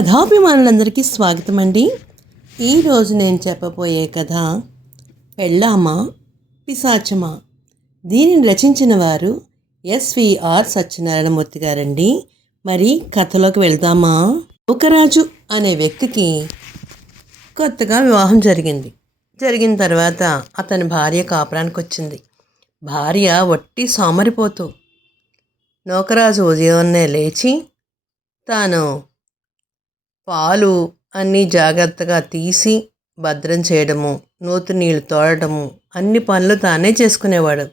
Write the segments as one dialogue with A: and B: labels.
A: కథాభిమానులందరికీ స్వాగతం అండి ఈరోజు నేను చెప్పబోయే కథ పెళ్ళామా పిశాచమా? దీనిని రచించిన వారు ఎస్విఆర్ సత్యనారాయణమూర్తి గారండి. మరి కథలోకి వెళ్దామా? ఒకరాజు అనే వ్యక్తికి కొత్తగా వివాహం జరిగింది. జరిగిన తర్వాత అతని భార్య కాపురానికి వచ్చింది భార్య వట్టి సోమరిపోతూ నౌకరాజు ఉదయాన్నే లేచి తాను పాలు అన్నీ జాగ్రత్తగా తీసి భద్రం చేయడము నూతి నీళ్ళు తోడటము అన్ని పనులు తానే చేసుకునేవాడు.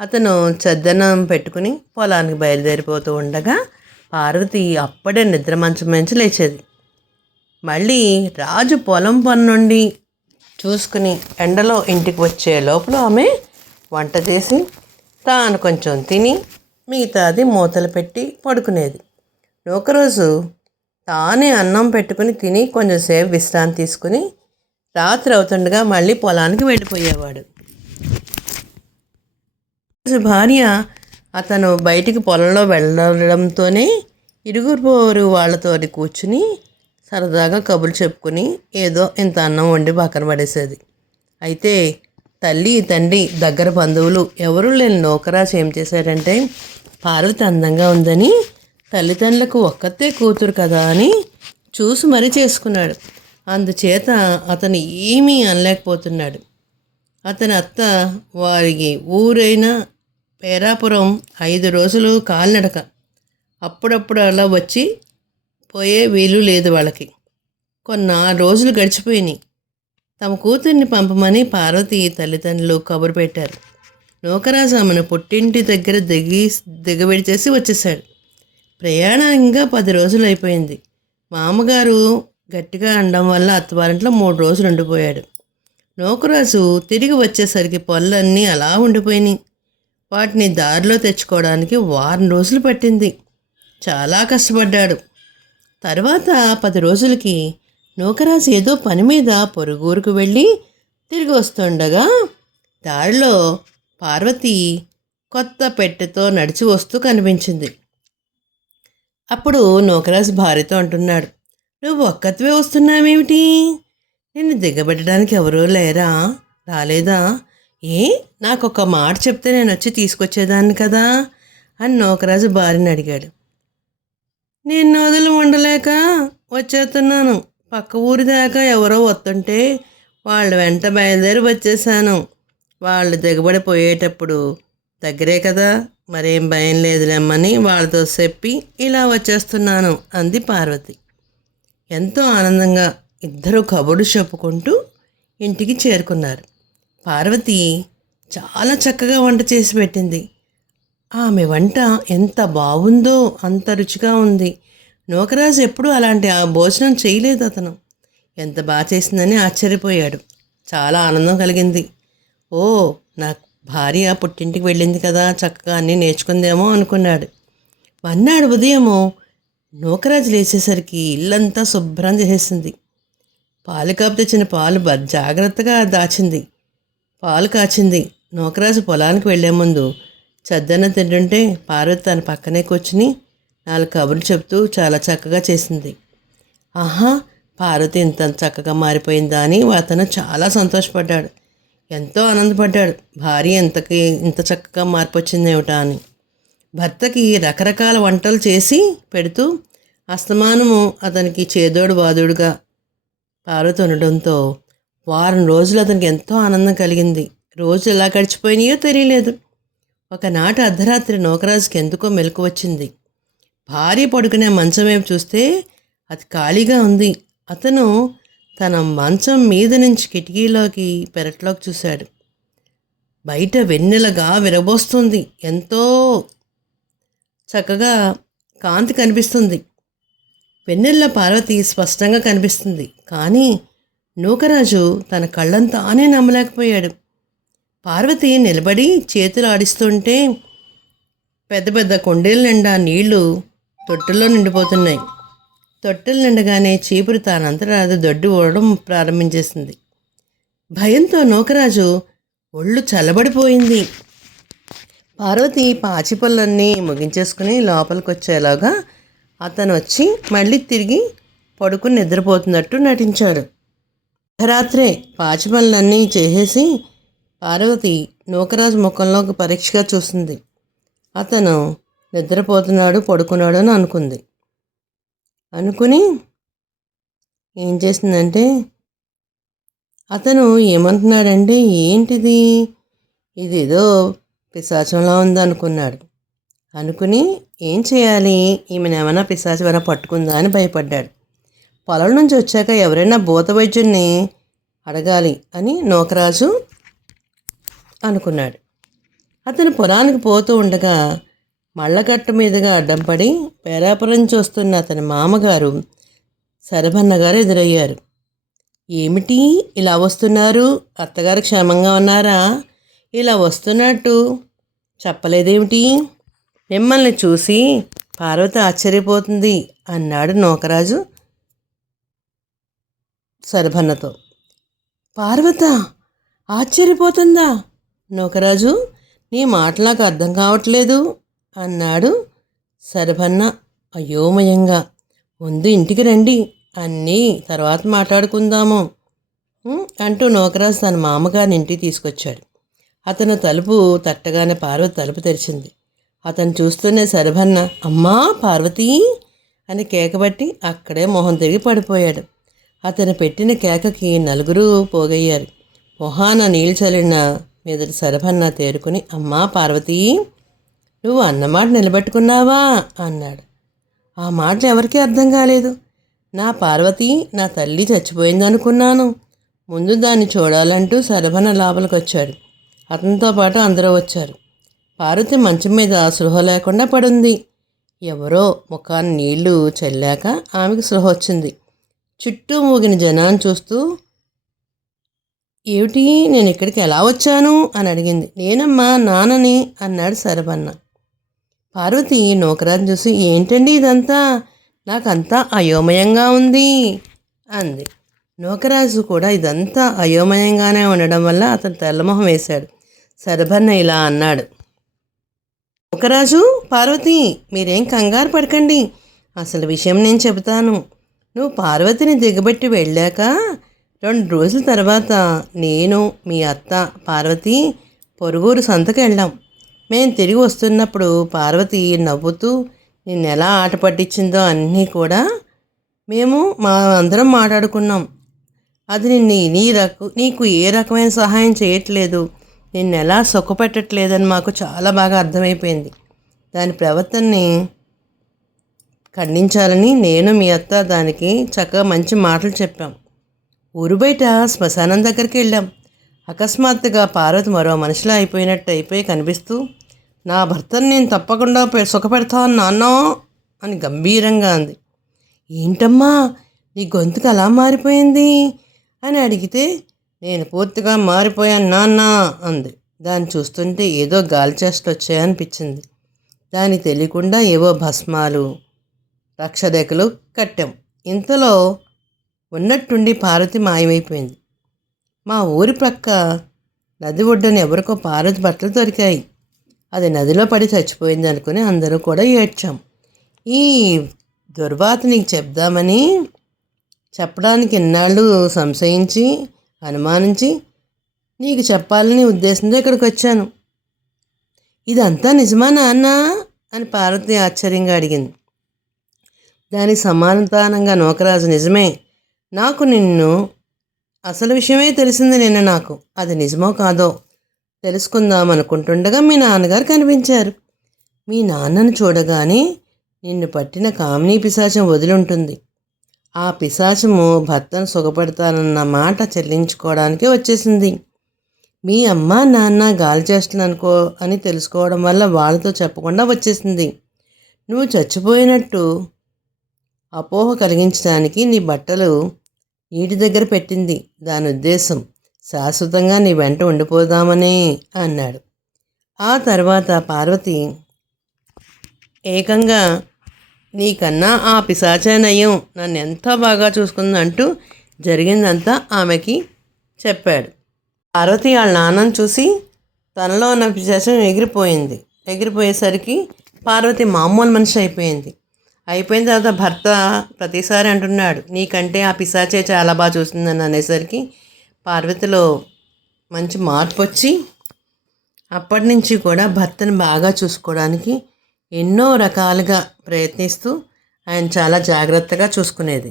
A: అతను చద్దనం పెట్టుకుని పొలానికి బయలుదేరిపోతూ ఉండగా పార్వతి అప్పుడే నిద్ర మంచం నుంచి లేచేది. మళ్ళీ రాజు పొలం పని నుండి చూసుకుని ఎండలో ఇంటికి వచ్చే లోపల ఆమె వంట చేసి తాను కొంచెం తిని మిగతాది మూతలు పెట్టి పడుకునేది. ఒకరోజు తానే అన్నం పెట్టుకుని తిని కొంచెంసేపు విశ్రాంతి తీసుకుని రాత్రి అవుతుండగా మళ్ళీ పొలానికి వెళ్ళిపోయేవాడు. భార్య అతను బయటికి పొలంలో వెళ్ళడంతోనే ఇరుగురు వాళ్ళతో కూర్చుని సరదాగా కబుర్లు చెప్పుకుని ఏదో ఇంత అన్నం వండి పక్కన పడేసేది. అయితే తల్లి తండ్రి దగ్గర బంధువులు ఎవరు లేని నౌకరాజు ఏం చేశారంటే పార్వతి అందంగా ఉందని తల్లిదండ్రులకు ఒక్కతే కూతురు కదా అని చూసి మరీ చేసుకున్నాడు. అందుచేత అతను ఏమీ అనలేకపోతున్నాడు. అతని అత్త వారికి ఊరైన పేరాపురం ఐదు రోజులు కాలినడక అప్పుడప్పుడు అలా వచ్చి పోయే వీలు లేదు వాళ్ళకి. కొన్నా రోజులు గడిచిపోయినాయి. తమ కూతుర్ని పంపమని పార్వతి తల్లిదండ్రులు కబురు పెట్టారు. నూకరాజు ఆమెను పుట్టింటి దగ్గర దిగి దిగబెడిచేసి వచ్చేసాడు ప్రయాణం ఇంకా పది రోజులు అయిపోయింది. మామగారు గట్టిగా అనడం వల్ల అత్తవారింట్లో మూడు రోజులు ఉండిపోయాడు. నూకరాజు తిరిగి వచ్చేసరికి పళ్ళన్నీ అలా ఉండిపోయినాయి. వాటిని దారిలో తెచ్చుకోవడానికి వారం రోజులు పట్టింది. చాలా కష్టపడ్డాడు. తర్వాత పది రోజులకి నూకరాజు ఏదో పని మీద పొరుగురుకు వెళ్ళి తిరిగి వస్తుండగా దారిలో పార్వతి కొత్త పెట్టెతో నడిచి వస్తూ కనిపించింది. అప్పుడు నూకరాజు భార్యతో అంటున్నాడు నువ్వు ఒక్కత్వే వస్తున్నావేమిటి? నిన్ను దిగబెట్టడానికి ఎవరూ లేరా? రాలేదా? ఏ? నాకు ఒక మాట చెప్తే నేను వచ్చి తీసుకొచ్చేదాన్ని కదా? అని నూకరాజు భార్యని అడిగాడు. నేను వదిలి ఉండలేక వచ్చేస్తున్నాను. పక్క ఊరి దాకా ఎవరో వస్తుంటే వాళ్ళ వెంట బయలుదేరి వచ్చేసాను. వాళ్ళు దిగబడిపోయేటప్పుడు దగ్గరే కదా మరేం భయం లేదులేమ్మని వాళ్ళతో చెప్పి ఇలా వచ్చేస్తున్నాను అంది పార్వతి. ఎంతో ఆనందంగా ఇద్దరు కబుర్లు చెప్పుకుంటూ ఇంటికి చేరుకున్నారు. పార్వతి చాలా చక్కగా వంట చేసి పెట్టింది. ఆమె వంట ఎంత బాగుందో అంత రుచిగా ఉంది. నూకరాజు ఎప్పుడూ అలాంటి ఆ భోజనం చేయలేదు అతను. ఎంత బాగా చేసిందని ఆశ్చర్యపోయాడు. చాలా ఆనందం కలిగింది. ఓ నాకు భార్య పుట్టింటికి వెళ్ళింది కదా చక్కగా అన్నీ నేర్చుకుందేమో అనుకున్నాడు. మన్నాడు ఉదయము నూకరాజు లేచేసరికి ఇల్లంతా శుభ్రం చేసేసింది. పాలు కాపు తెచ్చిన పాలు బ జాగ్రత్తగా దాచింది. పాలు కాచింది. నూకరాజు పొలానికి వెళ్ళే ముందు చద్దన్న తింటుంటే పార్వతి తన పక్కనే కూర్చుని నాలుగు కబుర్లు చెప్తూ చాలా చక్కగా చేసింది. ఆహా పార్వతి ఇంత చక్కగా మారిపోయిందా అని అతను చాలా సంతోషపడ్డాడు. ఎంతో ఆనందపడ్డాడు. భార్య ఇంతకి ఇంత చక్కగా మార్పు వచ్చిందేమిటా అని. భర్తకి రకరకాల వంటలు చేసి పెడుతూ అస్తమానము అతనికి చేదోడు బాదోడుగా పారుతుండడంతో వారం రోజులు అతనికి ఎంతో ఆనందం కలిగింది. రోజు ఎలా గడిచిపోయినాయో తెలియలేదు. ఒకనాటి అర్ధరాత్రి నౌకరాజుకి ఎందుకో మెలకు వచ్చింది. భార్య పడుకునే మంచం వైపు చూస్తే అది ఖాళీగా ఉంది. అతను తన మంచం మీద నుంచి కిటికీలోకి పెరట్లోకి చూశాడు. బయట వెన్నెలగా విరబోస్తుంది. ఎంతో చక్కగా కాంతి కనిపిస్తుంది. వెన్నెల్ల పార్వతి స్పష్టంగా కనిపిస్తుంది. కానీ నూకరాజు తన కళ్ళను తానే నమ్మలేకపోయాడు. పార్వతి నిలబడి చేతులు ఆడిస్తుంటే పెద్ద పెద్ద కొండేల నిండా నీళ్ళు తొట్టులో నిండిపోతున్నాయి. తొట్టెలు నిండగానే చీపురు తానంతరాదు అది దొడ్డి ఓడడం ప్రారంభించేసింది. భయంతో నూకరాజు ఒళ్ళు చల్లబడిపోయింది. పార్వతి పాచి పళ్ళన్నీ ముగించేసుకుని లోపలికి వచ్చేలాగా అతను వచ్చి మళ్ళీ తిరిగి పడుకుని నిద్రపోతున్నట్టు నటించాడు. రాత్రే పాచి పనులన్నీ చేసేసి పార్వతి నూకరాజు ముఖంలోకి పరీక్షగా చూస్తుంది అతను నిద్రపోతున్నాడు పడుకున్నాడు అని అనుకుంది. అనుకుని ఏం చేసిందంటే అతను ఏమంటున్నాడంటే ఏంటిది? ఇదేదో పిశాచంలా ఉందనుకున్నాడు. అనుకుని ఏం చేయాలి? ఈమెను ఏమైనా పిశాచం ఏమైనా పట్టుకుందా? అని భయపడ్డాడు. పొలం నుంచి వచ్చాక ఎవరైనా భూత వైద్యుడిని అడగాలి అని నూకరాజు అనుకున్నాడు. అతను పొలానికి పోతూ ఉండగా మళ్ళగట్ట మీదుగా అడ్డం పడి పేరాపురం నుంచి వస్తున్న అతని మామగారు సరభన్న గారు ఎదురయ్యారు. ఏమిటి? ఇలా వస్తున్నారు? అత్తగారు క్షేమంగా ఉన్నారా? ఇలా వస్తున్నట్టు చెప్పలేదేమిటి? మిమ్మల్ని చూసి పార్వతి ఆశ్చర్యపోతుంది అన్నాడు నూకరాజు శరభన్నతో. పార్వత ఆశ్చర్యపోతుందా? నూకరాజు నీ మాట నాకు అర్థం కావట్లేదు. అన్నాడు సరభన్న అయోమయంగా. ముందు ఇంటికి రండి అన్నీ తర్వాత మాట్లాడుకుందాము అంటూ నోకరాజు తన మామగారిని ఇంటికి తీసుకొచ్చాడు. అతను తలుపు తట్టగానే పార్వతి తలుపు తెరిచింది. అతను చూస్తూనే సరభన్న అమ్మా పార్వతీ అని కేకబట్టి అక్కడే మొహం తిరిగి పడిపోయాడు. అతను పెట్టిన కేకకి నలుగురు పోగయ్యారు. మొహాన నీళ్ళు చల్లిన మీద సరభన్న తేరుకుని అమ్మా పార్వతీ నువ్వు అన్నమాట నిలబెట్టుకున్నావా? అన్నాడు. ఆ మాటలు ఎవరికీ అర్థం కాలేదు. నా పార్వతి నా తల్లి చచ్చిపోయిందనుకున్నాను ముందు దాన్ని చూడాలంటూ సరభన లోపలికి వచ్చాడు అతనితో పాటు అందరూ వచ్చారు. పార్వతి మంచం మీద సృహ లేకుండా పడుంది. ఎవరో ముఖాన్ని నీళ్ళు చల్లాక ఆమెకు సృహ వచ్చింది. చుట్టూ మూగిన జనాన్ని చూస్తూ ఏమిటి? నేను ఇక్కడికి ఎలా వచ్చాను? అని అడిగింది. నేనమ్మా నాన్నని అన్నాడు సరభన్న పార్వతి నూకరాజు చూసి ఏంటండి ఇదంతా? నాకంతా అయోమయంగా ఉంది అంది. నూకరాజు కూడా ఇదంతా అయోమయంగానే ఉండడం వల్ల అతను తెల్లమొహం వేశాడు. సరభన్న ఇలా అన్నాడు. నూకరాజు పార్వతి మీరేం కంగారు పడకండి. అసలు విషయం నేను చెబుతాను. నువ్వు పార్వతిని దిగబెట్టి వెళ్ళాక రెండు రోజుల తర్వాత నేను మీ అత్త పార్వతి పొరుగురు సంతకు వెళ్ళాం. మేము తిరిగి వస్తున్నప్పుడు పార్వతి నవ్వుతూ నిన్న ఎలా ఆట పట్టించిందో అన్నీ కూడా మేము మా అందరం మాట్లాడుకున్నాం. అది నిన్ను నీ రక నీకు ఏ రకమైన సహాయం చేయట్లేదు. నిన్ను ఎలా సుఖపెట్టట్లేదని మాకు చాలా బాగా అర్థమైపోయింది. దాని ప్రవర్తనని ఖండించాలని నేను మీ అత్త దానికి చక్కగా మంచి మాటలు చెప్పాం. ఊరు బయట శ్మశానం దగ్గరికి వెళ్ళాం. అకస్మాత్తుగా పార్వతి మరో మనిషిలా అయిపోయినట్టు అయిపోయి కనిపిస్తూ నా భర్తను నేను తప్పకుండా పె- సుఖపెడతాను నాన్నో అని గంభీరంగా అంది. ఏంటమ్మా నీ గొంతుకు అలా మారిపోయింది? అని అడిగితే నేను పూర్తిగా మారిపోయాను నాన్న అంది. దాన్ని చూస్తుంటే ఏదో గాలి చేష్టలు వచ్చాయనిపించింది. దానికి తెలియకుండా ఏవో భస్మాలు రక్షరేఖలు కట్టాం. ఇంతలో ఉన్నట్టుండి పార్వతి మాయమైపోయింది. మా ఊరి ప్రక్క నది ఒడ్డున ఎవరికో పార్వతి బట్టలు దొరికాయి. అది నదిలో పడి చచ్చిపోయింది అనుకుని అందరూ కూడా ఏడ్చాం. ఈ దుర్వాత నీకు చెప్దామని చెప్పడానికి ఇన్నాళ్ళు సంశయించి అనుమానించి నీకు చెప్పాలని ఉద్దేశంతో ఇక్కడికి వచ్చాను. ఇదంతా నిజమా నాన్న? అని పార్వతి ఆశ్చర్యంగా అడిగింది. దానికి సమాధానంగా నూకరాజు నిజమే. నాకు నిన్ను అసలు విషయమే తెలిసింది నిన్న నాకు. అది నిజమో కాదో తెలుసుకుందాం అనుకుంటుండగా మీ నాన్నగారు కనిపించారు. మీ నాన్నను చూడగానే నిన్ను పట్టిన కామినీ పిశాచం వదిలి ఉంటుంది ఆ పిశాచము భర్తను సుఖపడతానన్న మాట చెల్లించుకోవడానికి వచ్చేసింది. మీ అమ్మ నాన్న గాలి చేస్తున్నాను అనుకో అని తెలుసుకోవడం వల్ల వాళ్ళతో చెప్పకుండా వచ్చేసింది. నువ్వు చచ్చిపోయినట్టు అపోహ కలిగించడానికి నీ బట్టలు నీటి దగ్గర పెట్టింది? దాని ఉద్దేశం శాశ్వతంగా నీ వెంట ఉండిపోదామనే అన్నాడు. ఆ తర్వాత పార్వతి ఏకంగా నీకన్నా ఆ పిశాచనయం నన్ను ఎంత బాగా చూసుకుందంటూ జరిగిందంతా ఆమెకి చెప్పాడు. పార్వతి వాళ్ళ నాన్నను చూసి తనలో ఉన్న పిశాచం ఎగిరిపోయింది. ఎగిరిపోయేసరికి పార్వతి మామూలు మనిషి అయిపోయింది. అయిపోయిన తర్వాత భర్త ప్రతిసారి అంటున్నాడు నీకంటే ఆ పిశాచే చాలా బాగా చూస్తుందని అనేసరికి పార్వతిలో మంచి మార్పు వచ్చి అప్పటి నుంచి కూడా భర్తను బాగా చూసుకోవడానికి ఎన్నో రకాలుగా ప్రయత్నిస్తూ ఆయన చాలా జాగ్రత్తగా చూసుకునేది.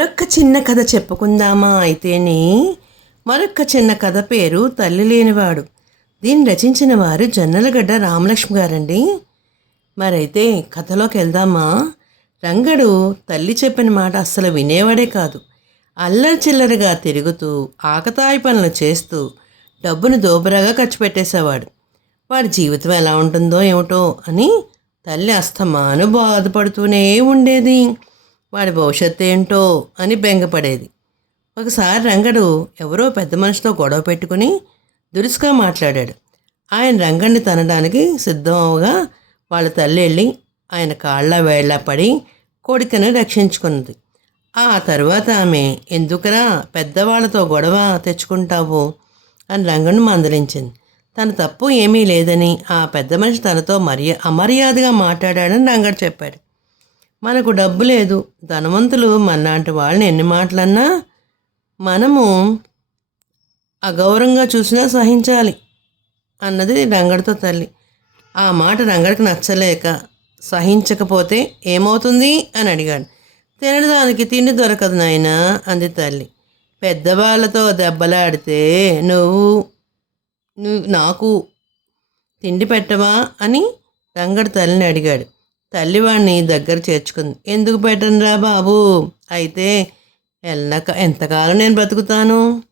A: మరొక చిన్న కథ చెప్పుకుందామా అయితేనే మరొక చిన్న కథ పేరు తల్లి లేనివాడు. దీన్ని రచించిన వారు జొన్నలగడ్డ రామలక్ష్మి గారండి. మరైతే కథలోకి వెళ్దామా? రంగడు తల్లి చెప్పిన మాట అస్సలు వినేవాడే కాదు. అల్లరి చిల్లరగా తిరుగుతూ ఆకతాయి పనులు చేస్తూ డబ్బును దోబరాగా ఖర్చు పెట్టేసేవాడు. వాడి జీవితం ఎలా ఉంటుందో ఏమిటో అని తల్లి అస్తమాను బాధపడుతూనే ఉండేది. వాడి భవిష్యత్తు ఏంటో అని బెంగపడేది. ఒకసారి రంగడు ఎవరో పెద్ద మనిషితో గొడవ పెట్టుకుని దురుసుగా మాట్లాడాడు. ఆయన రంగడిని తనడానికి సిద్ధం అవగా వాళ్ళ తల్లి వెళ్ళి ఆయన కాళ్ళ వేళ్ళ పడి కోడికను రక్షించుకున్నది. ఆ తర్వాత ఆమె ఎందుకురా పెద్దవాళ్ళతో గొడవ తెచ్చుకుంటావు? అని రంగను మందలించింది. తన తప్పు ఏమీ లేదని ఆ పెద్ద మనిషి తనతో మర్యా అమర్యాదగా మాట్లాడాడని రంగడు చెప్పాడు. మనకు డబ్బు లేదు. ధనవంతులు మన్నాంటి వాళ్ళని ఎన్ని మాటలన్నా మనము అగౌరవంగా చూసినా సహించాలి అన్నది రంగడితో తల్లి. ఆ మాట రంగడికి నచ్చలేక సహించకపోతే ఏమవుతుంది అని అడిగాడు. తినడానికి తిండి దొరకదు నాయనా అంది తల్లి. పెద్దవాళ్ళతో దెబ్బలాడితే నువ్వు నువ్వు నాకు తిండి పెట్టవా అని రంగడు తల్లిని అడిగాడు. తల్లివాడిని దగ్గర చేర్చుకుంది. ఎందుకు పెట్టనురా బాబు? అయితే ఎల్లక ఎంతకాలం నేను బ్రతుకుతాను?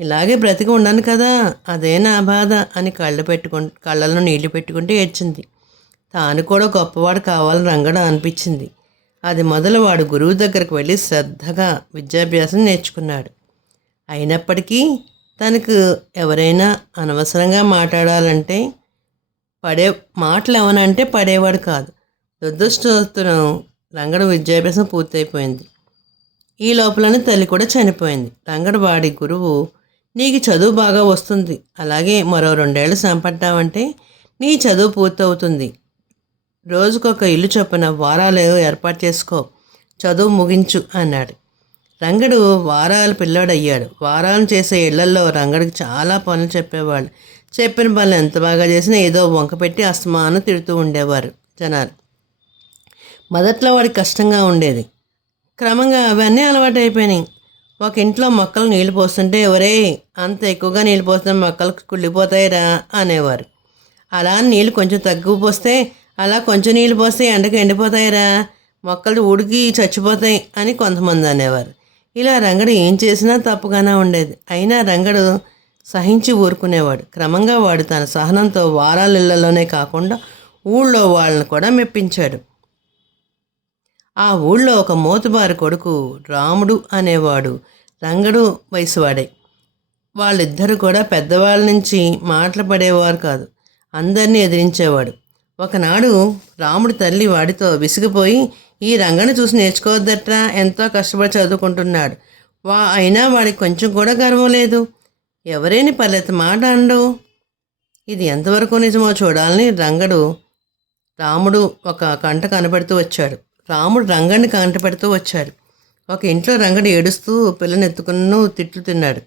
A: ఇలాగే బ్రతికి ఉండను కదా అదే నా బాధ అని కళ్ళు పెట్టుకు కళ్ళల్లో నీళ్ళు పెట్టుకుంటే ఏడ్చింది. తాను కూడా గొప్పవాడు కావాలని రంగడం అనిపించింది. అది మొదలు వాడు గురువు దగ్గరకు వెళ్ళి శ్రద్ధగా విద్యాభ్యాసం నేర్చుకున్నాడు. అయినప్పటికీ తనకు ఎవరైనా అనవసరంగా మాట్లాడాలంటే పడే మాటలు ఏమనంటే పడేవాడు కాదు. దురదృష్టవస్తును రంగడు విద్యాభ్యాసం పూర్తయిపోయింది. ఈ లోపలనే తల్లి కూడా చనిపోయింది. రంగడు వాడి గురువు నీకు చదువు బాగా వస్తుంది. అలాగే మరో రెండేళ్ళు సంపడ్డావంటే నీ చదువు పూర్తవుతుంది. రోజుకొక ఇల్లు చొప్పున వారాలు ఏర్పాటు చేసుకో. చదువు ముగించు అన్నాడు. రంగడు వారాలు పిల్లాడయ్యాడు. వారాలు చేసే ఇళ్ళల్లో రంగడికి చాలా పనులు చెప్పేవాళ్ళు. చెప్పిన పనులు ఎంత బాగా చేసినా ఏదో వంక పెట్టి అస్తమానం తిడుతూ ఉండేవారు జనాలు. మొదట్లో వాడికి కష్టంగా ఉండేది. క్రమంగా అవన్నీ అలవాటు అయిపోయినాయి ఒక ఇంట్లో మొక్కలు నీళ్ళు పోస్తుంటే ఎవరే అంత ఎక్కువగా నీళ్ళు పోస్తే మొక్కలు కుళ్ళిపోతాయిరా అనేవారు. అలా నీళ్ళు కొంచెం తగ్గు పోస్తే అలా కొంచెం నీళ్ళు పోస్తే ఎండకు ఎండిపోతాయిరా మొక్కలు ఉడికి చచ్చిపోతాయి అని కొంతమంది అనేవారు. ఇలా రంగడు ఏం చేసినా తప్పుగానే ఉండేది. అయినా రంగడు సహించి ఊరుకునేవాడు. క్రమంగా వాడు తన సహనంతో వారాల ఇళ్ళలోనే కాకుండా ఊళ్ళో వాళ్ళని కూడా మెప్పించాడు. ఆ ఊళ్ళో ఒక మోతుబారి కొడుకు రాముడు అనేవాడు. రంగడు వయసువాడే. వాళ్ళిద్దరూ కూడా పెద్దవాళ్ళ నుంచి మాటలు పడేవారు కాదు. అందరినీ ఎదిరించేవాడు. ఒకనాడు రాముడి తల్లి వాడితో విసిగిపోయి ఈ రంగను చూసి నేర్చుకోవద్దట్రా ఎంతో కష్టపడి చదువుకుంటున్నాడు. వా అయినా వాడికి కొంచెం కూడా గర్వం లేదు. ఎవరేని పర్లేదు మాట అండు ఇది ఎంతవరకు నిజమో చూడాలని రంగడు రాముడు ఒక కంట కనబడుతూ వచ్చాడు. రాముడు రంగడిని కంటపెడుతూ వచ్చాడు. ఒక ఇంట్లో రంగడు ఏడుస్తూ పిల్లని ఎత్తుకున్న తిట్లు తిన్నాడు.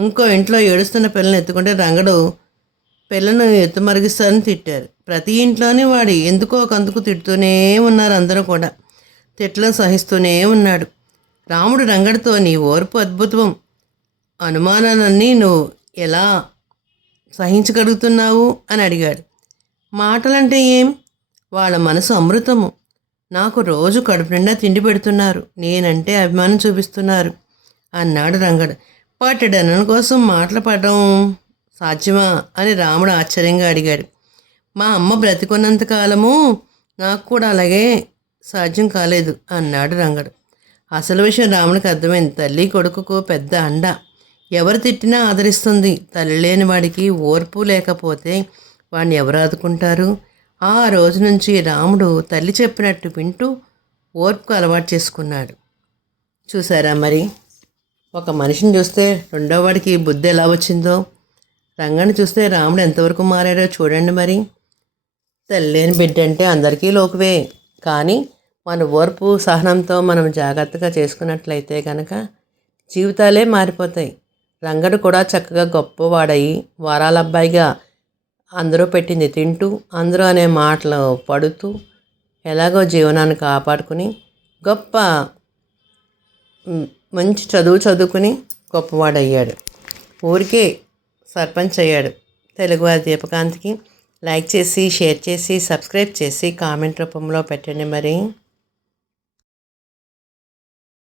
A: ఇంకో ఇంట్లో ఏడుస్తున్న పిల్లని ఎత్తుకుంటే రంగడు పిల్లను ఎత్తుమరిగిస్తారని తిట్టారు. ప్రతి ఇంట్లోనే వాడి ఎందుకో కందుకు తిడుతూనే ఉన్నారు అందరూ కూడా. తిట్లను సహిస్తూనే ఉన్నాడు. రాముడు రంగడితో నీ ఓర్పు అద్భుతం అనుమానాలన్నీ నువ్వు ఎలా సహించగలుగుతున్నావు? అని అడిగాడు. మాటలంటే ఏం? వాళ్ళ మనసు అమృతము. నాకు రోజు కడుపు నిండా తిండి పెడుతున్నారు. నేనంటే అభిమానం చూపిస్తున్నారు. అన్నాడు రంగడు. పట్టడనం కోసం మాటలు పడడం సాధ్యమా? అని రాముడు ఆశ్చర్యంగా అడిగాడు. మా అమ్మ బ్రతికున్నంత కాలము నాకు కూడా అలాగే సాధ్యం కాలేదు అన్నాడు రంగడు. అసలు విషయం రాముడికి అర్థమైంది. తల్లి కొడుకుకు పెద్ద అండ. ఎవరు తిట్టినా ఆదరిస్తుంది. తల్లి లేని వాడికి ఓర్పు లేకపోతే వాడిని ఎవరు ఆదుకుంటారు? ఆ రోజు నుంచి రాముడు తల్లి చెప్పినట్టు వింటూ ఓర్పుకు అలవాటు చేసుకున్నాడు. చూసారా మరి? ఒక మనిషిని చూస్తే రెండో వాడికి బుద్ధి ఎలా వచ్చిందో? రంగని చూస్తే రాముడు ఎంతవరకు మారాడో చూడండి మరి. తల్లేని బిడ్డ అంటే అందరికీ లోకువే. కానీ మన ఓర్పు సహనంతో మనం జాగ్రత్తగా చేసుకున్నట్లయితే కనుక జీవితాలే మారిపోతాయి. రంగడు కూడా చక్కగా గొప్పవాడయి వారాల అబ్బాయిగా అందరూ పెట్టింది తింటూ అందరూ అనే మాటలు పడుతూ ఎలాగో జీవనాన్ని కాపాడుకుని గొప్ప మంచి చదువు చదువుకుని గొప్పవాడయ్యాడు. ఊరికే సర్పంచ్ అయ్యాడు. తెలుగువారి దీపకాంత్కి లైక్ చేసి షేర్ చేసి సబ్స్క్రైబ్ చేసి కామెంట్ రూపంలో పెట్టండి మరి.